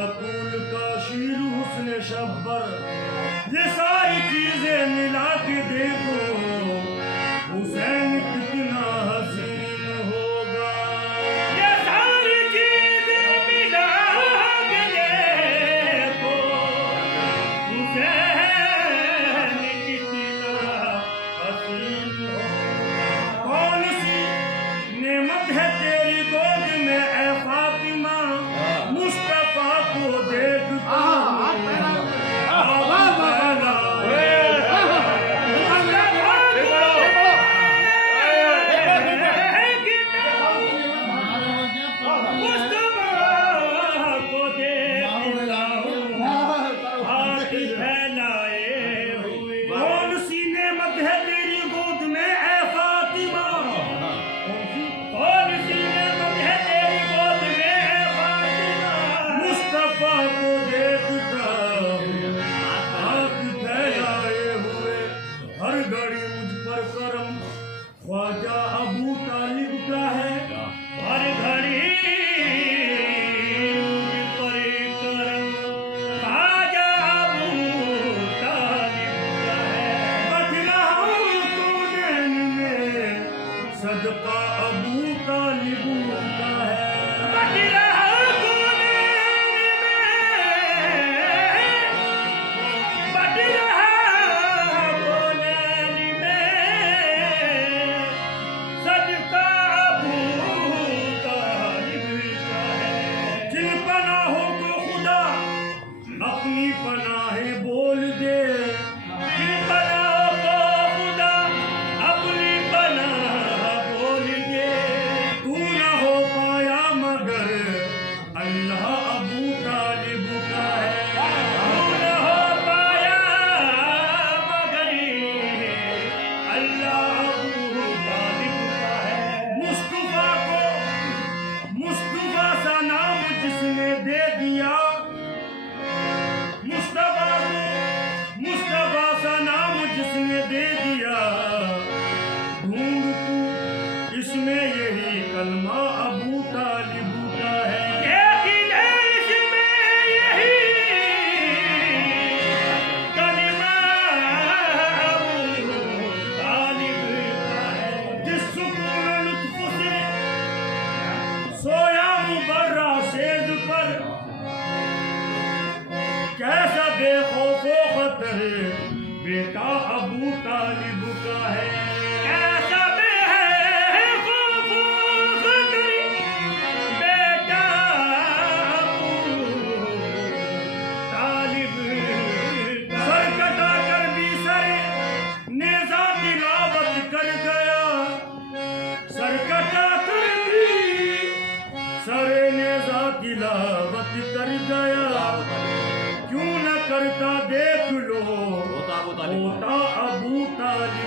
बतूल का शीर हुस्न शब्बर, ये सारी चीजें मिला के देखो हुसैन कितना हसीन होगा। ये सारी चीजें मिला के देखो हुसैन कितना हसीन होगा। कौन सी नेमत है तेरी गोद में ऐ फातिमा, मुस्तफा को देख ख्वाजा अबू तालिब का है, हर घड़ी मुझ पर करम ख्वाजा अबू तालिब का है। बच रहा तो नैन में सदका अबू तालिब का है। बच रहा तो नैन में, बच रहा तो नैन में सदका अबू तालिब का है। जिन पनाहों को खुदा अपनी पनाहें बोल दे, जिन पनाहों को खुदा अपनी पनाह बोल दे, तू न हो पाया मगर अल्लाह अबू तालिब का है। तू न हो पाया मगर अल्लाह अबू तालिब का है। मुस्तफा सा नाम जिसने दे दिया, मुस्तफा सा नाम जिसने दे दिया, ढूंढ तू इसमें यही कलमा अबू तालिब का है। लेकिन इसमें यही कलमा अबू तालिब का है। जिस सुकून लुत्फ से सोया मुबर्रा सेज पर, कैसा बेखौफो खतर बेटा अबू तालिब का है। कैसा बेखौफो खतर बेटा अबू तालिब का। सर कटा कर भी सरे नेज़ा तिलावत कर गया, सर कटा कर भी सरे नेज़ा तिलावत कर गया। क्यों न करता देख लो होता अबू तालिब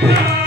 दीवाना